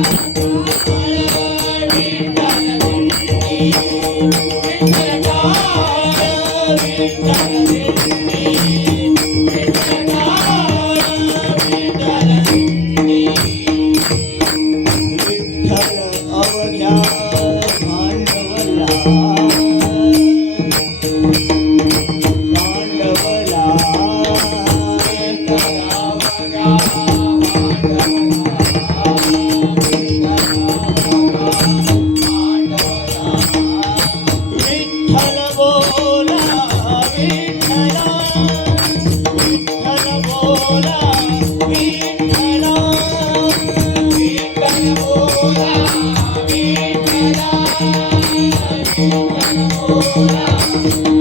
Thank you. Thank you.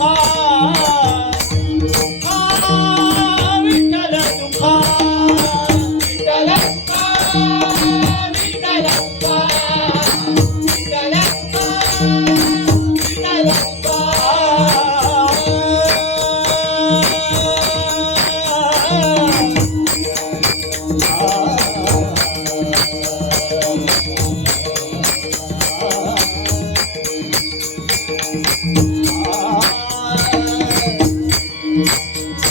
Oh uh -huh.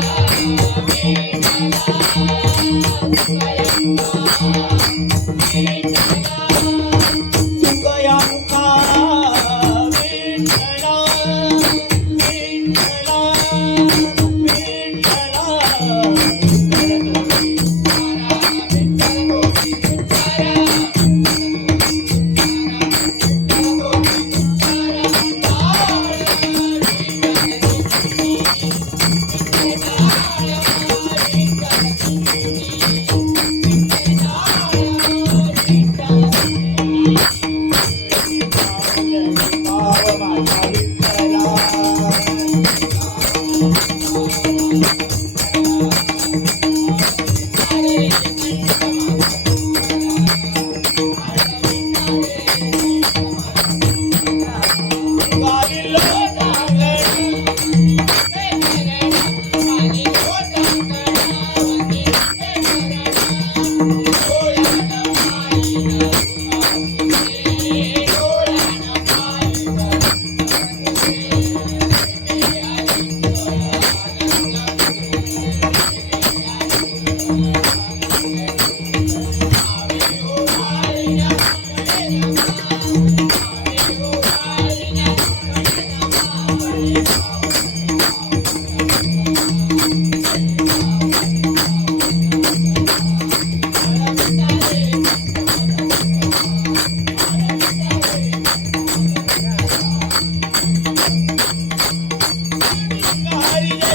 Thank you.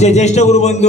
ಜ್ಯೇಷ್ಠ ಗುರು ಬಂದು